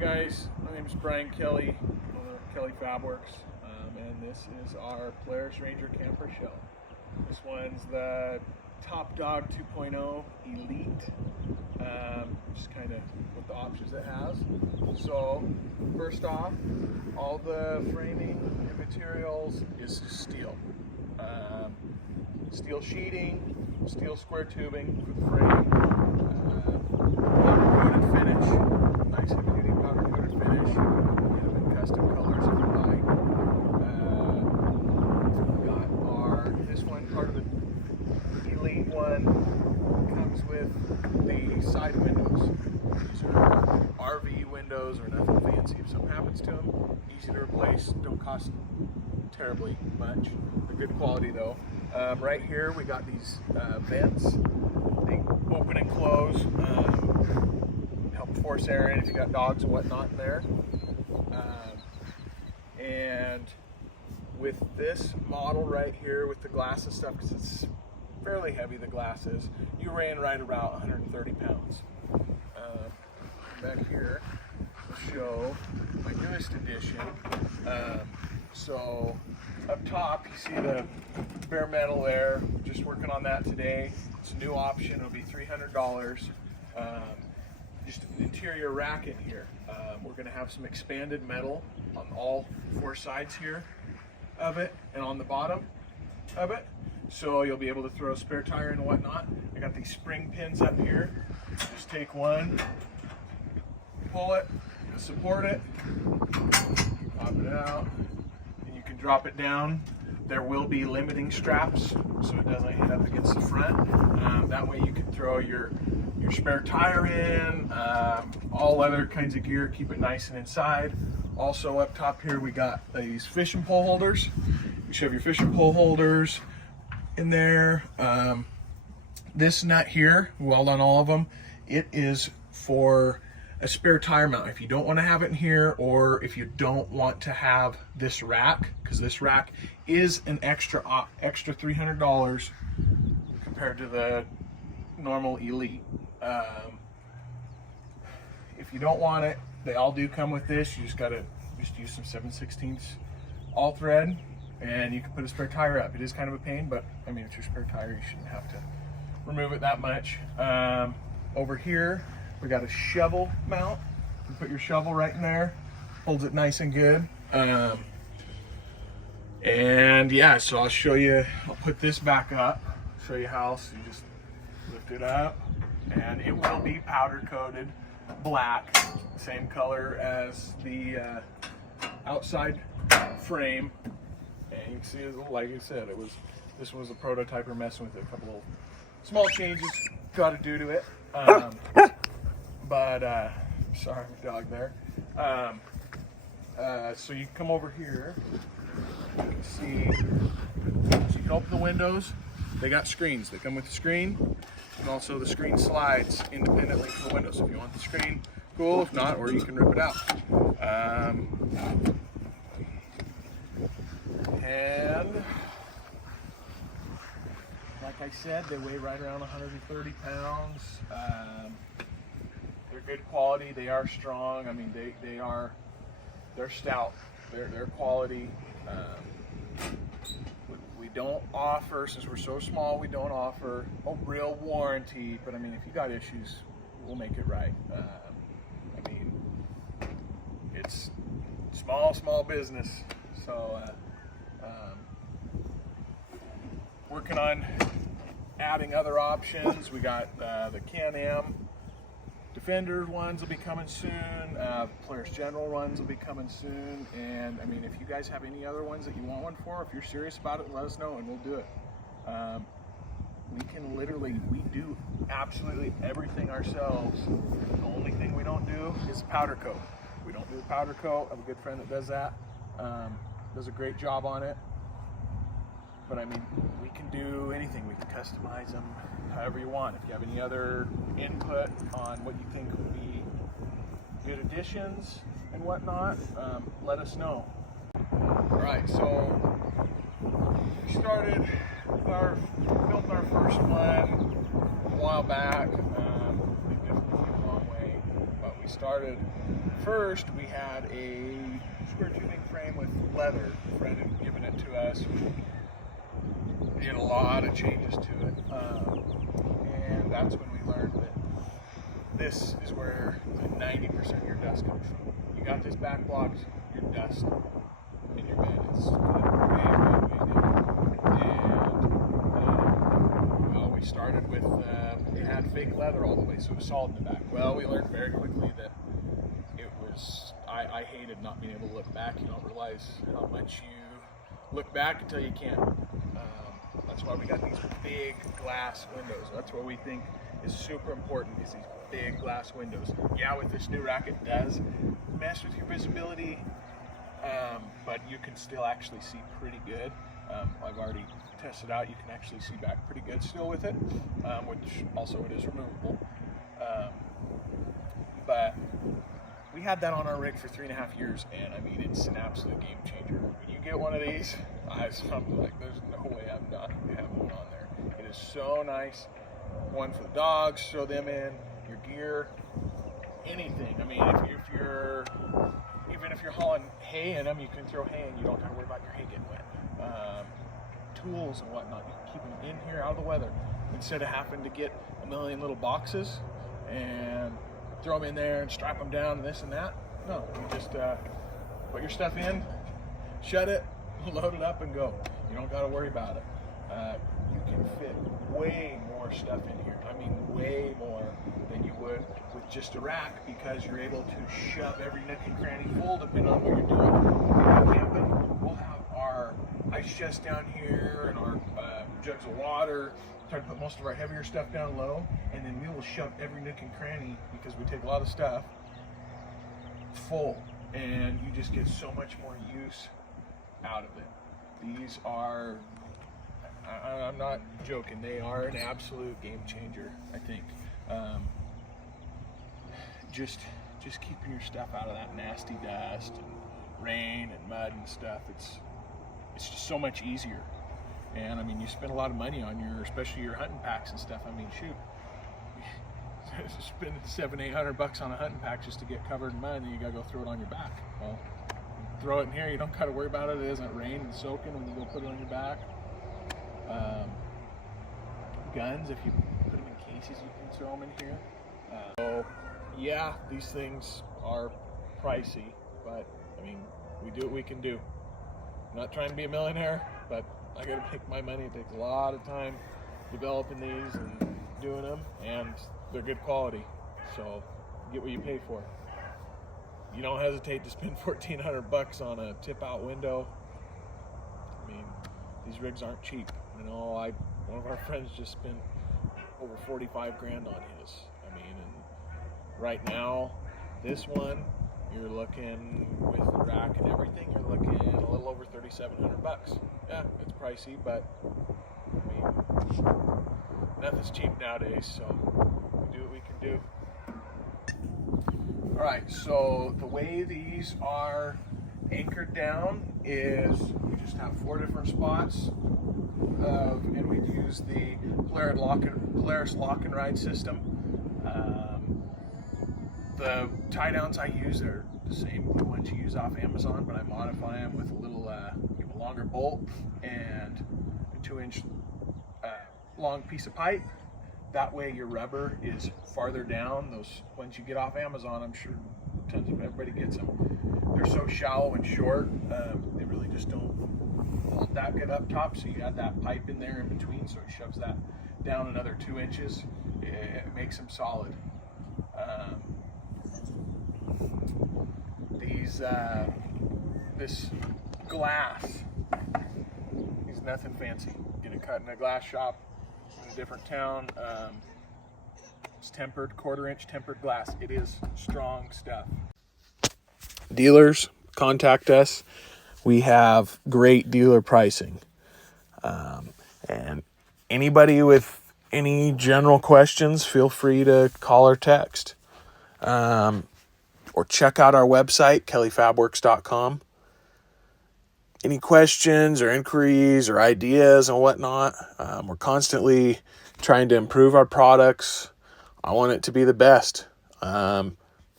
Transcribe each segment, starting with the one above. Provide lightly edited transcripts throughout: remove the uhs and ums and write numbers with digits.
guys, my name is Brian Kelly, owner of Kelly Fabworks, and this is our Polaris Ranger camper shell. This one's the Top Dog 2.0 Elite, just kind of what the options it has. So first off, all the framing and materials is steel. Steel sheeting, steel square tubing for the frame, powder coated finish, nice heavy duty powder coated finish. You can get them in custom colors if you like. We got this one, part of the Elite one, comes with the side windows. These are RV windows or nothing fancy. If something happens to them, easy to replace, don't cost terribly much. They're good quality though. Right here we got these vents. They open and close, help force air in if you got dogs and whatnot in there. And with this model right here with the glass and stuff, because it's fairly heavy, the glass is, you ran right about 130 pounds. Back here I'll show my newest addition. So up top you see the bare metal there, just working on that today. It's a new option, it'll be $300. Just an interior rack in here. We're going to have some expanded metal on all four sides here of it and on the bottom of it, so you'll be able to throw a spare tire and whatnot. I got these spring pins up here. Just take one, pull it, support it, pop it out, and you can drop it down. There will be limiting straps so it doesn't hit up against the front. That way you can throw your spare tire in, all other kinds of gear, keep it nice and inside. Also up top here we got these fishing pole holders. You should have your fishing pole holders in there. This nut here, weld on all of them, it is for a spare tire mount. If you don't want to have it in here, or if you don't want to have this rack, because this rack is an extra $300 compared to the normal Elite. If you don't want it, they all do come with this. You just gotta use some 7/16 all thread, and you can put a spare tire up. It is kind of a pain, but I mean, it's your spare tire, you shouldn't have to remove it that much. Over here we got a shovel mount. You put your shovel right in there, holds it nice and good. And yeah, so I'll show you, I'll put this back up, show you how. So you just lift it up, and it will be powder coated black, same color as the outside frame. And you can see, like I said, this was a prototyper messing with it. A couple of small changes got to do to it. Sorry, my dog there. So you come over here, you can see, so you can open the windows. They got screens. They come with the screen, and also the screen slides independently from the windows. So if you want the screen, cool. If not, or you can rip it out. And like I said, they weigh right around 130 pounds. They're good quality. They are strong. I mean, they're stout. They're quality. We don't offer, since we're so small, we don't offer a real warranty. But I mean, if you got issues, we'll make it right. I mean, it's small business. So working on adding other options. We got the Can-Am Defender ones will be coming soon. Polaris General ones will be coming soon. And I mean, if you guys have any other ones that you want one for, if you're serious about it, let us know and we'll do it. We do absolutely everything ourselves. The only thing we don't do is powder coat. We don't do the powder coat. I have a good friend that does that. Does a great job on it. But I mean, we can do anything. We can customize them however you want. If you have any other input on what you think would be good additions and whatnot, let us know. All right, so we started built our first one a while back. We've definitely come a long way, but We started, first we had a square tubing frame with leather. Fred had given it to us. We did a lot of changes to it. And that's when we learned that this is where 90% of your dust comes from. You got this back blocked, your dust in your bed is way down. And well, we started with, it had fake leather all the way, so it was solid in the back. Well, we learned very quickly that it was, I hated not being able to look back. You don't realize how much you look back until you can't. That's why we got these big glass windows. That's what we think is super important, is these big glass windows. Yeah, with this new rack it does mess with your visibility, but you can still actually see pretty good. I've already tested out, you can actually see back pretty good still with it, which also it is removable. But we had that on our rig for 3.5 years, and I mean, it's an absolute game changer. When you get one of these, I'm like, there's no way I'm not having one on there. It is so nice. One for the dogs, throw them in, your gear, anything. I mean, even if you're hauling hay in them, you can throw hay in, you don't have to worry about your hay getting wet. Tools and whatnot, you can keep them in here out of the weather, instead of having to get a million little boxes and throw them in there and strap them down and this and that. No, you just put your stuff in, shut it, load it up and go. You don't got to worry about it. You can fit way more stuff in here. I mean, way more than you would with just a rack, because you're able to shove every nook and cranny full depending on what you're doing. If you're camping, we'll have our ice chest down here and our jugs of water. Try to put most of our heavier stuff down low, and then we will shove every nook and cranny, because we take a lot of stuff, full, and you just get so much more use out of it. These are, I'm not joking, they are an absolute game changer, I think. Just keeping your stuff out of that nasty dust and rain and mud and stuff, it's just so much easier. And I mean, you spend a lot of money on especially your hunting packs and stuff. I mean, shoot, spend $700-800 on a hunting pack just to get covered in mud, and then you gotta go throw it on your back. Well, throw it in here, you don't gotta worry about it. It isn't raining and soaking when you go put it on your back. Guns, if you put them in cases, you can throw them in here. So yeah, these things are pricey, but I mean, we do what we can do. I'm not trying to be a millionaire, but I gotta make my money. It takes a lot of time developing these and doing them, and they're good quality, so you get what you pay for. You don't hesitate to spend $1,400 on a tip out window. I mean, these rigs aren't cheap. You know, one of our friends just spent over 45 grand on his. I mean, and right now, this one, you're looking with the rack and everything, you're looking a little over $3,700. Yeah, it's pricey, but I mean, nothing's cheap nowadays, so we do what we can do. All right, so the way these are anchored down is we just have 4 different spots, and we use the Polaris lock and ride system. The tie downs I use are the same ones you use off Amazon, but I modify them with a little a longer bolt and a 2-inch long piece of pipe. That way your rubber is farther down. Those ones you get off Amazon, I'm sure tons of everybody gets them. They're so shallow and short, they really just don't hold that good up top, so you add that pipe in there in between, so it shoves that down another 2 inches. It makes them solid. This glass is nothing fancy. Get it cut in a glass shop in a different town. It's tempered, 1/4-inch tempered glass. It is strong stuff. Dealers, contact us. We have great dealer pricing. And anybody with any general questions, feel free to call or text. Or check out our website, kellyfabworks.com. Any questions or inquiries or ideas and whatnot, we're constantly trying to improve our products. I want it to be the best.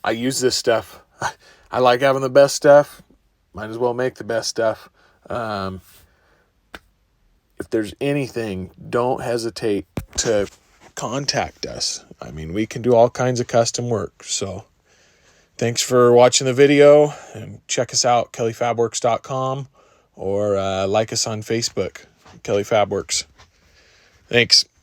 I use this stuff. I like having the best stuff. Might as well make the best stuff. If there's anything, don't hesitate to contact us. I mean, we can do all kinds of custom work. So thanks for watching the video, and check us out, kellyfabworks.com, or like us on Facebook, Kelly Fabworks. Thanks.